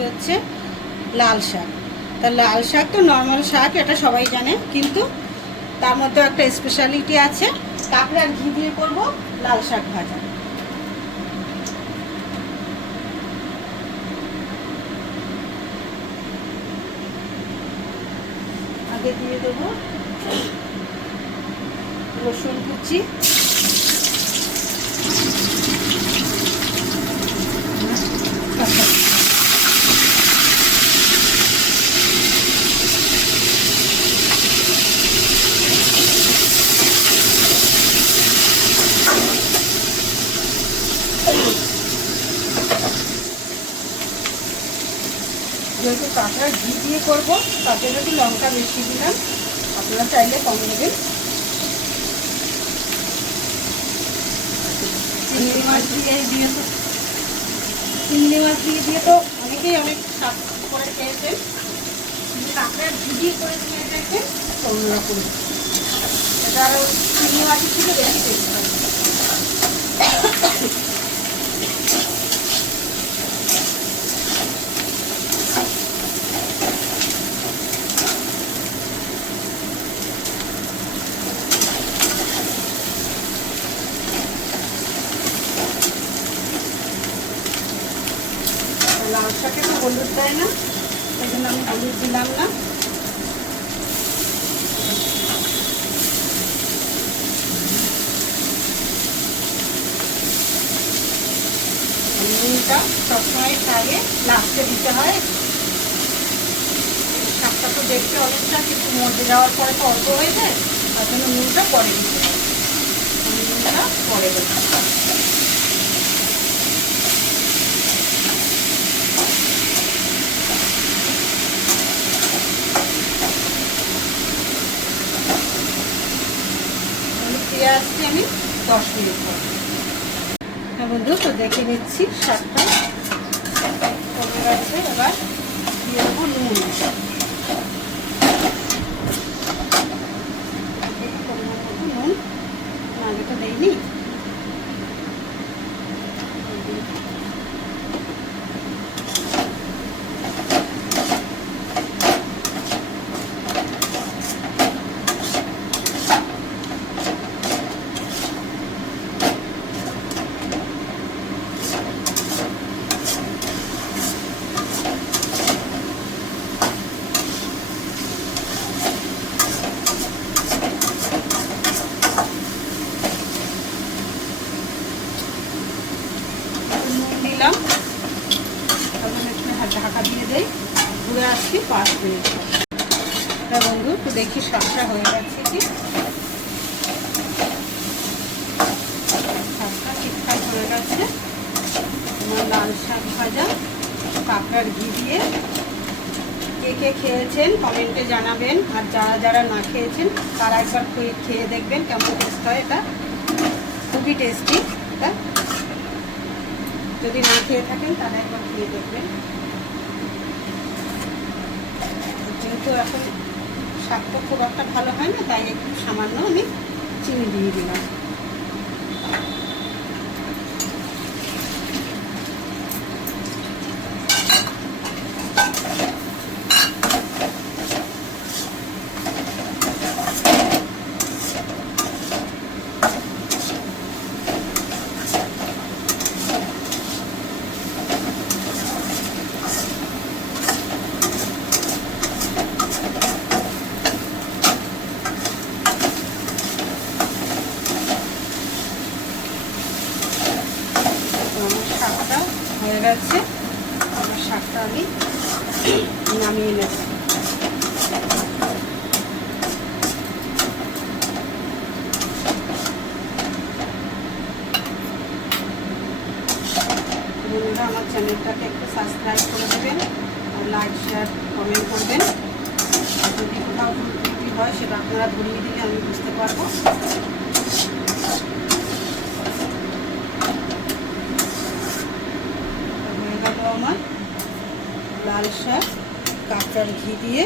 হবে হচ্ছে লাল শাক। তা লাল শাক তো নর্মাল শাক, এটা সবাই জানে, কিন্তু তার মধ্যে একটা স্পেশালিটি আছে। কাঁকড়ার ঘি দিয়ে করব লাল শাক ভাজা। আগে দিয়ে দেবো রসুন কুচি, যেহেতু কাঁকড়ার ঘি দিয়ে করবো তার জন্য একটু লঙ্কা বেশি দিলাম, আপনারা চাইলে কম নেবেন। চিংড়ি মাছ দিয়ে তো অনেকেই অনেক স্বাদ করে খেয়েছেন, কিন্তু কাঁকড়ার ঘি দিয়ে করে খেয়ে দেখবেন অন্যরকম, এটা আরও চিংড়ি মাছের থেকে বেশি টেস্ট হয়। লাল শাকে তো হলুদ দেয় না, সেই জন্য আমি হলুদ দিলাম না। নুনটা সবসময় খাইয়ে লাস্টে দিতে হয়। শাকটা তো দেখতে অনেকটা, কিন্তু মধ্যে যাওয়ার পরে তো অল্প হয়ে যায়, তার জন্য নুনটা পরে দিতে হয়। আমি নুনটা পরে দেবো। ফিরে আসছি আমি 10 মিনিট পর। হ্যাঁ বন্ধু, তো দেখে নিচ্ছি শাকটা কমে গেছে। এবার দিয়ে দেবো নুন, নুন আগে তো দেয়নি। ঢাকা দিয়ে দেই, ঘুরে আসছি 5 মিনিট। বন্ধু একটু দেখি শাকটা হয়ে গেছে কি, শাকটা ঠিকঠাক হয়ে গেছে। আমার লাল শাক ভাজা কাঁকড়ার ঘি দিয়ে। কে কে খেয়েছেন কমেন্টে জানাবেন, আর যারা যারা না খেয়েছেন তারা একবার খেয়ে দেখবেন কেমন টেস্ট হয়। এটা খুবই টেস্টি। এটা যদি না খেয়ে থাকেন তারা একবার খেয়ে দেখবেন। যেহেতু এখন শাকটা খুব একটা ভালো হয় না, তাই একটু সামান্য আমি চিনি দিয়ে দিলাম। শাকটা হয়ে গেছে, আমার শাকটা আমি নামিয়ে নেব। বন্ধুরা আমার চ্যানেলটাকে একটু সাবস্ক্রাইব করে দেবেন, আর লাইক শেয়ার কমেন্ট করবেন। যদি কোথাও ভুল হয় সেটা আপনারা ধরিয়ে দিলে আমি বুঝতে পারবো। হয়ে গেল আমার লাল শাক কাঁকড়ার ঘি দিয়ে।